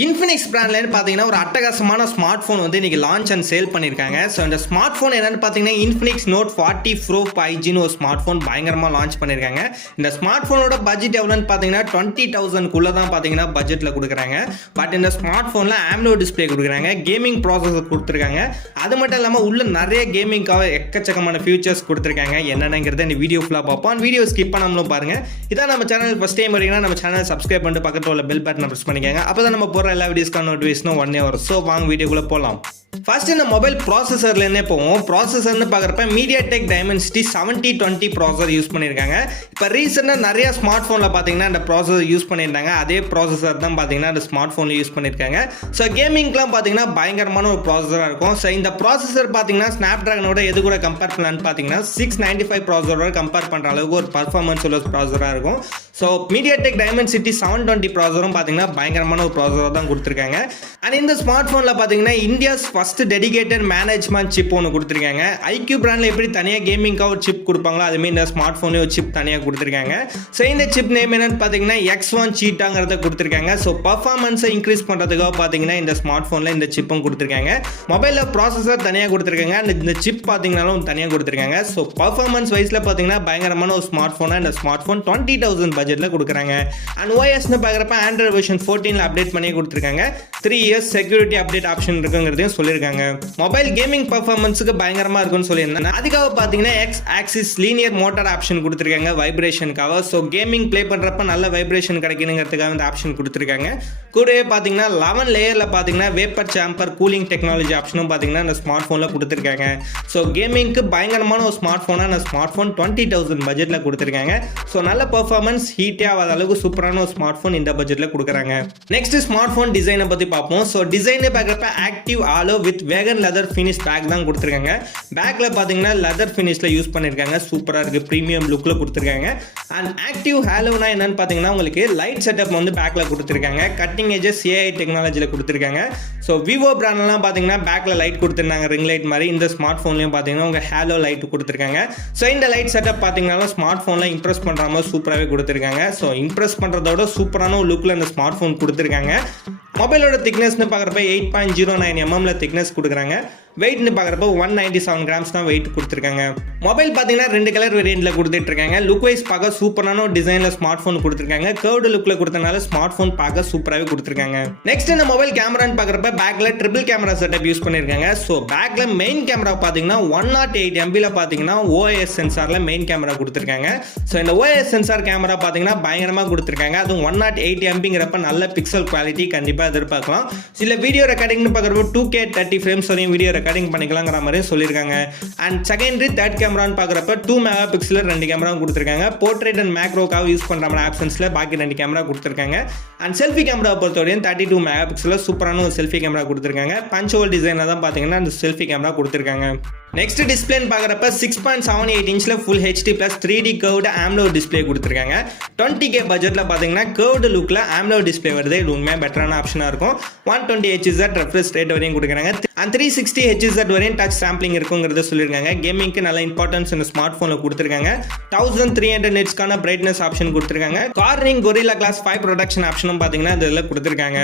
Infinix பிராண்ட்லேருந்து பார்த்தீங்கன்னா ஒரு அட்டகாசமான ஸ்மார்ட் ஃபோன் வந்து இன்றைக்கி லான்ச் அண்ட் சேல் பண்ணியிருக்காங்க. ஸோ இந்த ஸ்மார்ட் ஃபோன் என்னென்னு பார்த்தீங்கன்னா இன்ஃபினிக்ஸ் நோட் 40 ப்ரோ 5Gன்னு ஒரு ஸ்மார்ட் ஃபோன் பயங்கரமாக லான்ச் பண்ணியிருக்காங்க. இந்த ஸ்மார்ட் ஃபோனோட பட்ஜெட் எவ்வளோன்னு பார்த்தீங்கன்னா 20,000க்குள்ளே தான் பார்த்தீங்கன்னா பட்ஜெட்டில் கொடுக்குறாங்க. பட் இந்த ஸ்மார்ட் ஃபோனில் AMOLED டிஸ்பிளே கொடுக்குறாங்க, கேமிங் ப்ராசஸர் கொடுத்துருக்காங்க. அது மட்டும் இல்லாமல் உள்ள நிறைய கேமிங்காக எக்கச்சக்கமான ஃபியூச்சர்ஸ் கொடுத்துருக்காங்க. என்னென்னங்கிறத இந்த வீடியோ ஃபுல்லாக பார்ப்போம். வீடியோ ஸ்கிப் பண்ணாமலும் பாருங்கள். இதான் நம்ம சேனல் ஃபஸ்ட் டைம் வரீங்கன்னா நம்ம சேனல் சப்ஸ்கிரைப் பண்ணிட்டு பக்கத்தில் உள்ள பெல் பட்டனை ப்ரெஸ் பண்ணிக்கோங்க. அப்போ தான் நம்ம எல்லா வீடியோஸ்க்கான நோட்டிஃபிகேஷனும் உடனே வரும். ஸோ வாங்க வீடியோக்குள்ள போகலாம். ஃபர்ஸ்ட் இந்த மொபைல் ப்ராசஸர்லேருந்தே போவோம். ப்ராசஸர்னு பார்க்குறப்ப MediaTek Dimensity 7020 ப்ராசஸர் யூஸ் பண்ணியிருக்காங்க. இப்போ ரீசெண்டாக நிறைய ஸ்மார்ட் ஃபோனில் பார்த்தீங்கன்னா இந்த ப்ராசஸர் யூஸ் பண்ணியிருந்தாங்க. அதே ப்ராசஸர் தான் பார்த்தீங்கன்னா இந்த ஸ்மார்ட் ஃபோனில் யூஸ் பண்ணியிருக்காங்க. ஸோ கேமிங்லாம் பார்த்தீங்கன்னா பயங்கரமான ஒரு ப்ராசஸராக இருக்கும். ஸோ இந்த ப்ராசஸர் பார்த்தீங்கன்னா ஸ்னாப்ட்ராகனோட எது கூட கம்பேர் பண்ணலான்னு பார்த்தீங்கன்னா 695 ப்ராசஸரோட கம்பேர் பண்ணுற அளவுக்கு ஒரு பர்ஃபார்மன்ஸ் உள்ள ப்ராசஸராக இருக்கும். ஸோ MediaTek Dimensity 720 ப்ராசஸரும் பார்த்தீங்கன்னா பயங்கரமான ஒரு ப்ராசஸர் தான் கொடுத்துருக்காங்க. அண்ட் இந்த ஸ்மார்ட் ஃபோனில் பார்த்தீங்கன்னா India's first dedicated management chip ஒன்று கொடுத்துருக்காங்க. IQ பிராண்டில் எப்படி தனியாக கேமிங்காக ஒரு சிப் கொடுப்பாங்களோ அதுமாரி இந்த ஸ்மார்ட் ஃபோனே ஒரு சிப் தனியாக கொடுத்துருக்காங்க. ஸோ இந்த சிப் நேம் என்னன்னு பார்த்தீங்கன்னா X1 சீட்டாங்கிறத கொடுத்துருக்காங்க. ஸோ பர்ஃபார்மன்ஸை இன்க்ரீஸ் பண்ணுறதுக்காக பார்த்தீங்கன்னா இந்த ஸ்மார்ட் ஃபோனில் இந்த சிப்பும் கொடுத்துருக்காங்க. மொபைலில் ப்ராசஸர் தனியாக கொடுத்துருக்காங்க, அண்ட் இந்த சிப் பார்த்தீங்கன்னாலும் தனியாக கொடுத்துருக்காங்க. ஸோ பர்ஃபார்மன்ஸ் வைஸில் பார்த்தீங்கன்னா பயங்கரமான ஒரு ஸ்மார்ட் ஃபோனாக இந்த ஸ்மார்ட் ஃபோன் 20,000 பட்ஜெட்டில் கொடுக்குறாங்க. அண்ட் OSன்னு பார்க்குறப்ப Android version 14 அப்டேட் பண்ணி கொடுத்துருக்காங்க. 3 years செக்யூரிட்டி அப்டேட் ஆப்ஷன் இருக்குங்கிறதையும் சொல்லியிருக்காங்க. மொபைல் கேமிங் பர்ஃபார்மன்ஸுக்கு பயங்கரமா இருக்குன்னு சொல்லியிருந்தாங்க. அதுக்காக பார்த்தீங்கன்னா X axis linear motor option கொடுத்துருக்காங்க வைப்ரேஷனுக்காக. ஸோ கேமிங் ப்ளே பண்ணுறப்ப நல்ல வைப்ரேஷன் கிடைக்கணுங்கிறதுக்காக இந்த ஆப்ஷன் கொடுத்துருக்காங்க. கூடவே பார்த்தீங்கன்னா 11 லேயரில் பார்த்தீங்கன்னா வேப்பர் சாம்பர் கூலிங் டெக்னாலஜி ஆப்ஷனும் பார்த்தீங்கன்னா இந்த ஸ்மார்ட் ஃபோனில் கொடுத்துருக்காங்க. ஸோ கேமிங்க்கு பயங்கரமான ஒரு ஸ்மார்ட் ஃபோனாக இந்த ஸ்மார்ட் ஃபோன் 20,000 பட்ஜெட்டில் கொடுத்துருக்காங்க. ஸோ நல்ல பர்ஃபார்மன்ஸ் ஹீட்டே ஆகாத அளவுக்கு சூப்பரான ஒரு ஸ்மார்ட் ஃபோன் இந்த பட்ஜெட்டில் கொடுக்குறாங்க. நெக்ஸ்ட் ஸ்மார்ட் ஃபோன் டிசைனை பற்றி பார்ப்போம். ஸோ டிசைனை பார்க்குறப்ப ஆக்டிவ் ஆலோ with vegan leather finish bag தான் கொடுத்துருக்காங்க. பேக்கில் பார்த்தீங்கன்னா லெதர் ஃபினிஷில் யூஸ் பண்ணியிருக்காங்க. சூப்பராக இருக்குது, ப்ரீமியம் லுக்கில் கொடுத்துருக்காங்க. அண்ட் ஆக்டிவ் ஹாலோனா என்னன்னு பார்த்தீங்கன்னா உங்களுக்கு லைட் செட்டப் வந்து பேக்கில் கொடுத்துருக்காங்க. கட்டிங் எஜஸ் AI டெக்னாலஜியில் கொடுத்துருக்காங்க. ஸோ விவோ பிராண்ட்லாம் பார்த்தீங்கன்னா பேக்கில் லைட் கொடுத்துருந்தாங்க, ரிங் லைட் மாதிரி. இந்த ஸ்மார்ட் ஃபோன்லையும் பார்த்தீங்கன்னா உங்கள் ஹாலோ லைட் கொடுத்துருக்காங்க. ஸோ இந்த லைட் செட்டப் பார்த்தீங்கன்னா ஸ்மார்ட் ஃபோனில் இம்ப்ரெஸ் பண்ணுற மாதிரி சூப்பராகவே கொடுத்துருக்காங்க. ஸோ இம்ப்ரெஸ் பண்ணுறதோட சூப்பரான ஒரு லுக்கில் இந்த ஸ்மார்ட் ஃபோன் கொடுத்துருக்காங்க. மொபைலோட திக்னஸ்னு பார்க்குறப்ப 8.09 mm திக்னஸ் கொடுக்குறாங்க. வெயிட்னு பார்க்குறப்ப 197 கிராம்ஸ் தான் வெயிட் கொடுத்துருக்காங்க. மொபைல் பார்த்தீங்கன்னா 2 கலர் வேரியண்ட்டில் கொடுத்துட்ருக்காங்க. லுக் வைஸ் பார்க்க சூப்பரான ஒரு டிசைனில் ஸ்மார்ட் ஃபோன் கொடுத்துருக்காங்க. கர்வ்டு லுக்கில் கொடுத்தனால ஸ்மார்ட் ஃபோன் பார்க்க சூப்பராகவே கொடுத்துருக்காங்க. நெக்ஸ்ட் இந்த மொபைல் கேமரான்னு பார்க்குறப்ப பேக்கில் ட்ரிபிள் கேமரா செட்டப் யூஸ் பண்ணியிருக்காங்க. ஸோ பேக்கில் மெயின் கேமரா பார்த்தீங்கன்னா 108 MBல பார்த்தீங்கன்னா OIS சென்சாரில் மெயின் கேமரா கொடுத்துருக்காங்க. ஸோ இந்த OIS சென்சார் கேமரா பார்த்தீங்கன்னா பயங்கரமாக கொடுத்துருக்காங்க. அதுவும் 108 MBங்கிறப்ப நல்ல பிக்சல் குவாலிட்டி கண்டிப்பாக எதிர்பார்க்கலாம். சில வீடியோ ரெக்கார்டிங்னு பார்க்குறப்ப 2K 30 ஃப்ரேம்ஸ் வரையும் வீடியோ ரெக்கார்டிங் பண்ணிக்கலாங்கிற மாதிரி சொல்லியிருக்காங்க. அண்ட் செகண்டரி தேர்ட் கேமரான்னு பார்க்குறப்ப 2 மெகா பிக்சலில் 2 கேமரா கொடுத்துருக்காங்க. போர்ட்ரேட் அண்ட் மேக்ரோக்காக யூஸ் பண்ணுற மாதிரி ஆப்ஷன்ஸில் பாக்கி 2 கேமரா கொடுத்துருக்காங்க. அண்ட் செல்ஃபி கேமரா பொறுத்தவரையும் 32 மெகா பிக்சலில் சூப்பரான ஒரு செல்ஃபி கேமரா கொடுத்துருக்காங்க. பஞ்ச் ஹோல் டிசைனாக தான் பார்த்தீங்கன்னா அந்த செல்ஃபி கேமரா கொடுத்துருக்காங்க. நெக்ஸ்ட் டிஸ்பிளேன்னு பார்க்குறப்ப 6.78 இன்ச்சில் full HD + 3D curved AMOLED display கொடுத்துருக்காங்க. 20K பட்ஜெட்டில் பார்த்தீங்கன்னா கர்வ்டு லுக்கில் AMOLED டிஸ்பிளே வருது. இது உண்மையாக பெட்டரான ஆப்ஷனாக இருக்கும். 120 Hz ரெஃப்ரெஷ் ரேட் வரையும் கொடுக்குறாங்க. அண்ட் 360 Hz வரையும் டச் சாம்பிளிங் இருக்குங்கிறத சொல்லியிருக்காங்க. கேமிங்க்கு நல்ல இம்பார்ட்டன்ஸ் இந்த ஸ்மார்ட் ஃபோனில் கொடுத்துருக்காங்க. 1300 nitsக்கான பிரைட்னஸ் ஆப்ஷன் கொடுத்துருக்காங்க. கார்னிங் Gorilla Glass 5 ப்ரொடக்ஷன் ஆப்ஷனும் பார்த்தீங்கன்னா இதில் கொடுத்துருக்காங்க.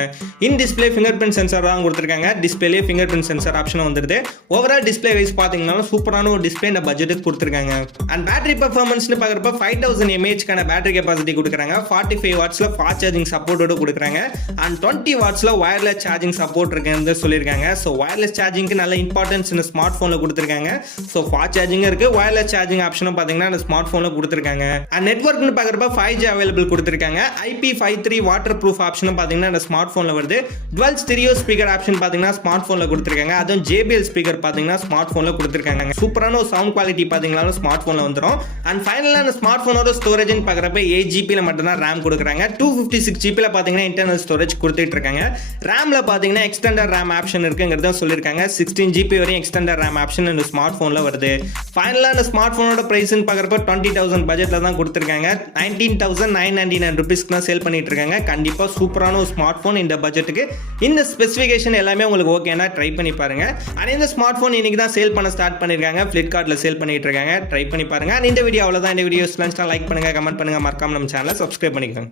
In display finger print sensor தான் கொடுத்துருக்காங்க. Display finger print sensor option வந்துருது. ஓவரால் டிஸ்பிளே வைஸ் பார்த்தீங்கன்னா சூப்பரான ஒரு டிஸ்பிளே இந்த பட்ஜெட்டுக்கு கொடுத்துருக்காங்க. அண்ட் பேட்டரி பர்ஃபார்மன்ஸ்னு பார்க்குறப்ப 5000 mAhக்கான பேட்டரி கெப்பாசிட்டி கொடுக்குறாங்க. 45 வாட்ஸில் ஃபாஸ்ட் சார்ஜிங் சப்போர்ட்டோட கொடுக்குறாங்க. அண்ட் 20 வாட்ஸில் வயர்லெஸ் சார்ஜிங் சப்போர்ட் இருக்குன்னு சொல்லியிருக்காங்க. ஸோ வயர்லெஸ் சார்ஜிங்க்கு நல்ல இம்பார்ட்டன்ஸ் இந்த ஸ்மார்ட் ஃபோனில் கொடுத்துருக்காங்க. ஸோ ஃபாஸ்ட் சார்ஜிங் இருக்குது, வயர்லெஸ் சார்ஜிங் ஆப்ஷனும் பார்த்தீங்கன்னா இந்த ஸ்மார்ட் ஃபோனில் கொடுத்துருக்காங்க. அண்ட் நெட்வொர்க்னு பார்க்குறப்ப 5G அவைலபிள் கொடுத்துருக்காங்க. IP53 வாட்டர் ப்ரூஃப் ஆப்ஷனும் பார்த்தீங்கன்னா இந்த ஸ்மார்ட் ஃபோனில் வருது. டுவெல் ஸ்டீரியோ ஸ்பீக்கர் ஆப்ஷன் பார்த்தீங்கன்னா ஸ்மார்ட் ஃபோனில் கொடுத்துருக்காங்க. அதுவும் JBL ஸ்பீக்கர் பார்த்தீங்கன்னா ஸ்மார்ட் ஃபோனில் கொடுத்துருக்காங்க. சூப்பரான ஒரு சவுண்ட் குவாலிட்டி பார்த்தீங்கன்னா ஸ்மார்ட் ஃபோனில் வந்துடும். அண்ட் ஃபைனலாக அந்த ஸ்மார்ட் ஃபோனோட ஸ்டோரேஜ்னு பார்க்குறப்ப 8GB மட்டும்தான் RAM கொடுக்குறாங்க. 256GB பார்த்தீங்கன்னா இன்டர்னல் ஸ்டோரேஜ் கொடுத்துட்டு இருக்காங்க. RAMல பார்த்தீங்கன்னா எக்ஸ்டெண்டர் RAM ஆப்ஷன் இருக்குங்கிறத சொல்லியிருக்காங்க. 16GB வரையும் எக்ஸ்டெண்டர் RAM ஆப்ஷன் இந்த ஸ்மார்ட் ஃபோனில் வருது. ஃபைனலாக அந்த ஸ்மார்ட் ஃபோனோட ப்ரைஸ்ன்னு பார்க்குறப்ப 20,000 பட்ஜெட்டில் தான் கொடுத்துருக்காங்க. 19,999 rupeesக்கு தான் சேல் பண்ணிட்டு இருக்காங்க. கண்டிப்பாக சூப்பரான ஒரு ஸ்மார்ட் ஃபோன் இந்த பட்ஜெட்டுக்கு. இந்த ஸ்பெசிஃபிகேஷன் எல்லாமே உங்களுக்கு ஓகேனா ட்ரை பண்ணி பாருங்க. ஆனால் இந்த ஸ்மார்ட் ஃபோன் இன்னைக்கு தான் சேல் பண்ண ஸ்டார்ட் பண்ணியிருக்காங்க. ஃப்ளிப்கார்ட்டில் சேல் பண்ணிட்டு இருக்காங்க. ட்ரை பண்ணி பாருங்க. இந்த வீடியோ அவ்வளோதான். இந்த வீடியோஸ் லைக் பண்ணுங்க, கமெண்ட் பண்ணுங்க, மறக்காம நம்ம சேனலை சப்ஸ்கிரைப் பண்ணிக்கோங்க.